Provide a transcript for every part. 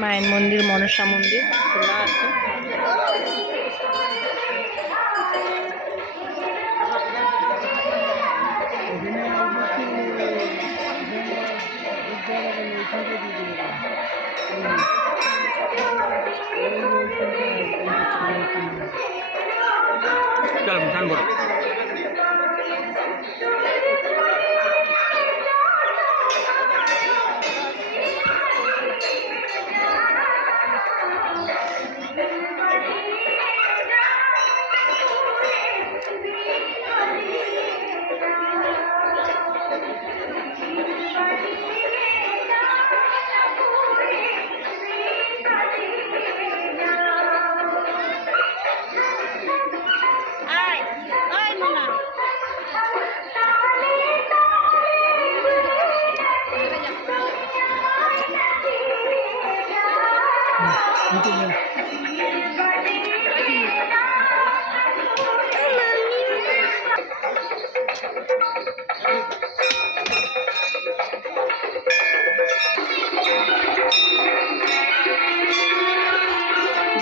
মায়ের মন্দির, মনসা মন্দির খোলা আছে।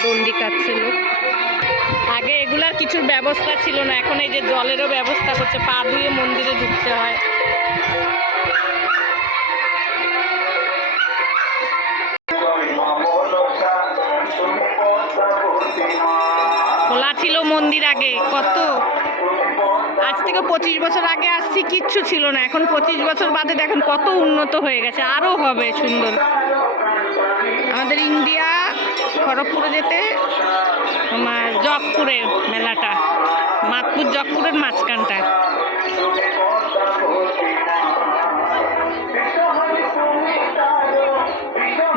দণ্ডি কাটছে লোক। আগে এগুলার কিছুর ব্যবস্থা ছিল না, এখন এই যে জলেরও ব্যবস্থা করছে, পা ধুয়ে মন্দিরে ঢুকতে হয়। খোলা ছিল মন্দির আগে, কত আজ থেকে 25 বছর আগে আসছি, কিচ্ছু ছিল না। এখন 25 বছর বাদে দেখেন কত উন্নত হয়ে গেছে, আরও হবে সুন্দর। আমাদের ইন্ডিয়া খড়গপুরে যেতে তোমার জগপুরের মেলাটা, মাতপুর জগপুরের মাঝখানটা।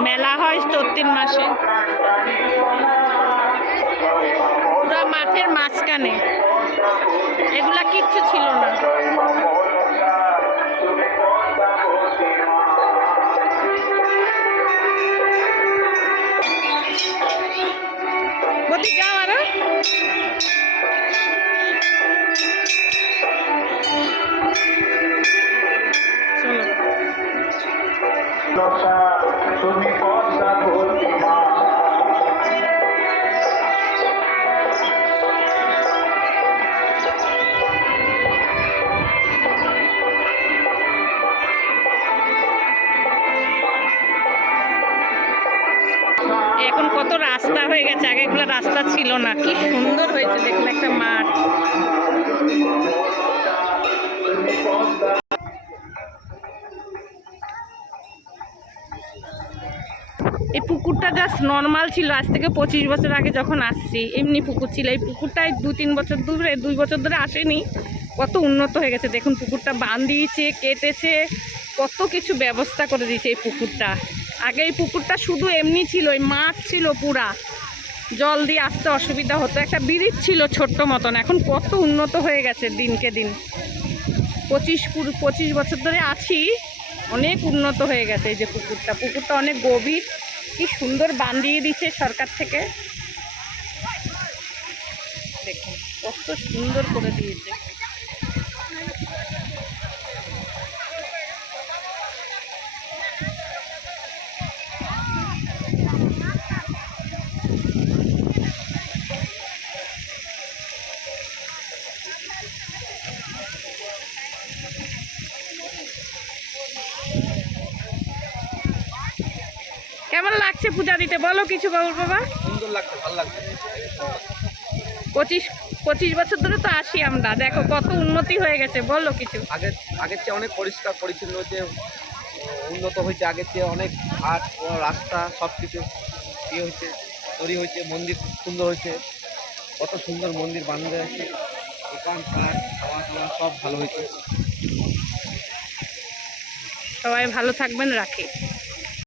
মেলা হয় 34 মাসে, পুরা মাঠের মাঝখানে। এগুলা কিচ্ছু ছিল না। বলতে যাও আরো এখন কত রাস্তা হয়ে গেছে, আগে এগুলো রাস্তা ছিল না। কি সুন্দর হয়েছে দেখুন, একটা মাঠ। এই পুকুরটা জাস্ট নর্মাল ছিল, আজ থেকে 25 বছর আগে যখন আসছি এমনি পুকুর ছিল। এই পুকুরটায় 2-3 বছর ধরে 2 বছর ধরে আসেনি। কত উন্নত হয়ে গেছে দেখুন, পুকুরটা বাঁধিয়েছে, কেটেছে, কত কিছু ব্যবস্থা করে দিয়েছে এই পুকুরটা। আগে এই পুকুরটা শুধু এমনি ছিল, এই মাঠ ছিল পুরা, জল দিয়ে আসতে অসুবিধা হতো, একটা ব্রিজ ছিল ছোট্ট মতন। এখন কত উন্নত হয়ে গেছে দিনকে দিন। 25 বছর ধরে আছি, অনেক উন্নত হয়ে গেছে। এই যে পুকুরটা অনেক গভীর, কি সুন্দর বাঁধিয়ে দিচ্ছে সরকার থেকে। দেখুন কত সুন্দর করে দিয়েছে। কেমন লাগছে পূজা দিতে, বলো কিছু বাবুর বাবা? সুন্দর লাগছে, ভালো লাগছে। 25 বছর ধরে তো আসি আমরা, দেখো কত উন্নতি হয়ে গেছে, বলো কিছু। আগের চেয়ে অনেক পরিষ্কার পরিচ্ছন্ন হয়েছে, উন্নত হয়েছে। আগের চেয়ে অনেক ঘাট, রাস্তা সব কিছু ইয়ে হয়েছে, তৈরি হয়েছে। মন্দির খুব সুন্দর হয়েছে, কত সুন্দর মন্দির বানানো আছে। দোকান পাট খাওয়া দাওয়া সব ভালো হয়েছে। সবাই ভালো থাকবেন, রাখি।